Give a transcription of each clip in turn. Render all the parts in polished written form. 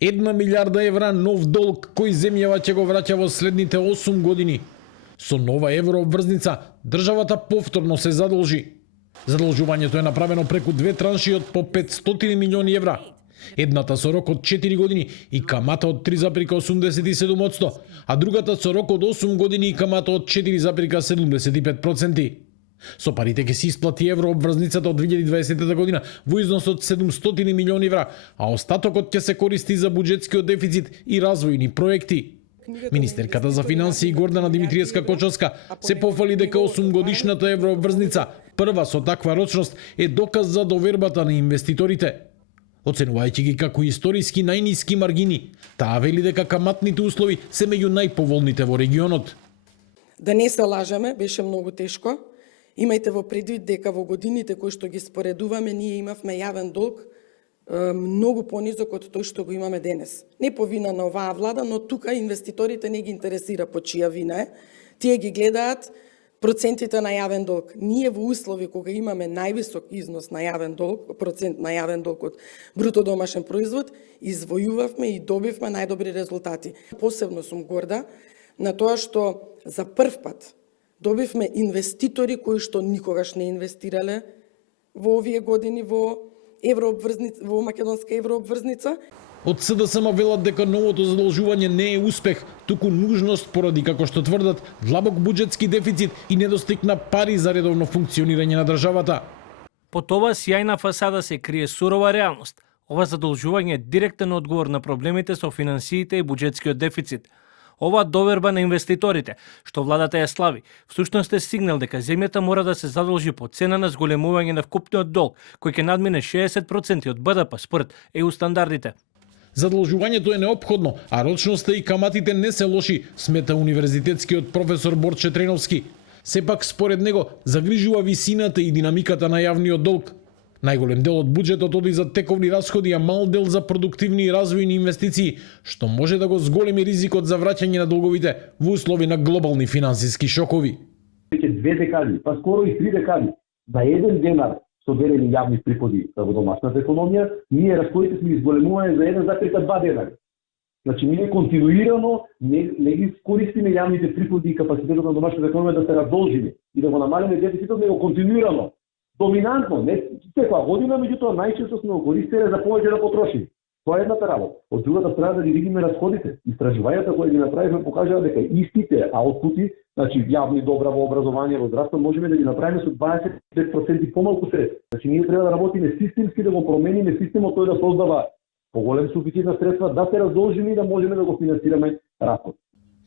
1 милиарда евра нов долг кој земјава ќе го враќа во следните 8 години. Со нова еврообврзница, државата повторно се задолжи. Задолжувањето е направено преку две транши од по 500 милиони евра. Едната со рок од 4 години и камата од 3,87%, а другата со рок од 8 години и камата од 4,75%. Со парите ќе се исплати еврообврзницата од 2020 година во износ од 700 милиони евра, а остатокот ќе се користи за буџетскиот дефицит и развојни проекти. Министерката за финансии Гордана Димитриевска-Кочовска се пофали дека 8-годишната еврообврзница, прва со таква рочност, е доказ за довербата на инвеститорите. Оценувајќи ги како историски најниски маргини, таа вели дека каматните услови се меѓу најповолните во регионот. Да не се лажеме, беше многу тешко. Имајте во предвид дека во годините кои што ги споредуваме, ние имавме јавен долг многу понизок од тој што го имаме денес. Не по вина на оваа влада, но тука инвеститорите не ги интересира по чија вина е. Тие ги гледаат процентите на јавен долг. Ние во услови кога имаме највисок износ на јавен долг, процент на јавен долг од бруто домашен производ, извојувавме и добивме најдобри резултати. Посебно сум горда на тоа што за прв пат добивме инвеститори кои што никогаш не инвестирале во овие години во македонска еврообврзница. Од СДСМ велат дека новото задолжување не е успех, туку нужност поради, како што тврдат, длабок буџетски дефицит и недостиг на пари за редовно функционирање на државата. Под ова сјајна фасада се крие сурова реалност. Ова задолжување е директен одговор на проблемите со финансиите и буџетскиот дефицит. Ова доверба на инвеститорите, што владата ја слави, всушност е сигнал дека земјата мора да се задолжи по цена на зголемување на вкупниот долг, кој ќе надмине 60% од БДП според ЕУ стандардите. Задолжувањето е неопходно, а рочноста и каматите не се лоши, смета универзитетскиот професор Борче Треновски. Сепак, според него, загрижува висината и динамиката на јавниот долг. Најголем дел од буџетот оди за тековни расходи, а мал дел за продуктивни и развојни инвестиции, што може да го зголеми ризикот за враќање на долговите во услови на глобални финансиски шокови. Веќе 2 декади, па скоро и 3 декади, на 1 денар соберени јавни приходи во домашната економија, ние расходите сме изголемувани за 1,2 денари. Значи, ние континуирано не ги користиме јавните приходи и капацитетот на домашната економија да се раздолжиме и да го намалиме дефицитот, него континуирано. Доминантно, не секоја година, меѓутоа најчесто сме го користеле за повеќе да потрошиме. Тоа е едната работа. Од другата страна да ги видиме расходите. Истражувањата кои ги направивме покажаа дека истите аутпути, значи јавни добра во образование, во здравство, можеме да ги направиме со 25% помалку средства. Значи ние треба да работиме системски, да го промениме системот, тој да создава поголем суфицит на средства, да се раздолжиме и да можеме да го финансираме растот.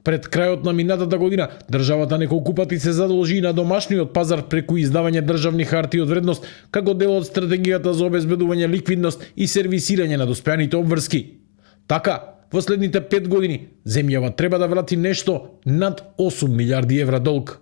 Пред крајот на минатата година, државата неколку пати се задолжи на домашниот пазар преку издавање државни харти од вредност, како дел од стратегијата за обезбедување ликвидност и сервисирање на доспеаните обврски. Така, во следните 5 години, земјава треба да врати нешто над 8 милиарди евра долг.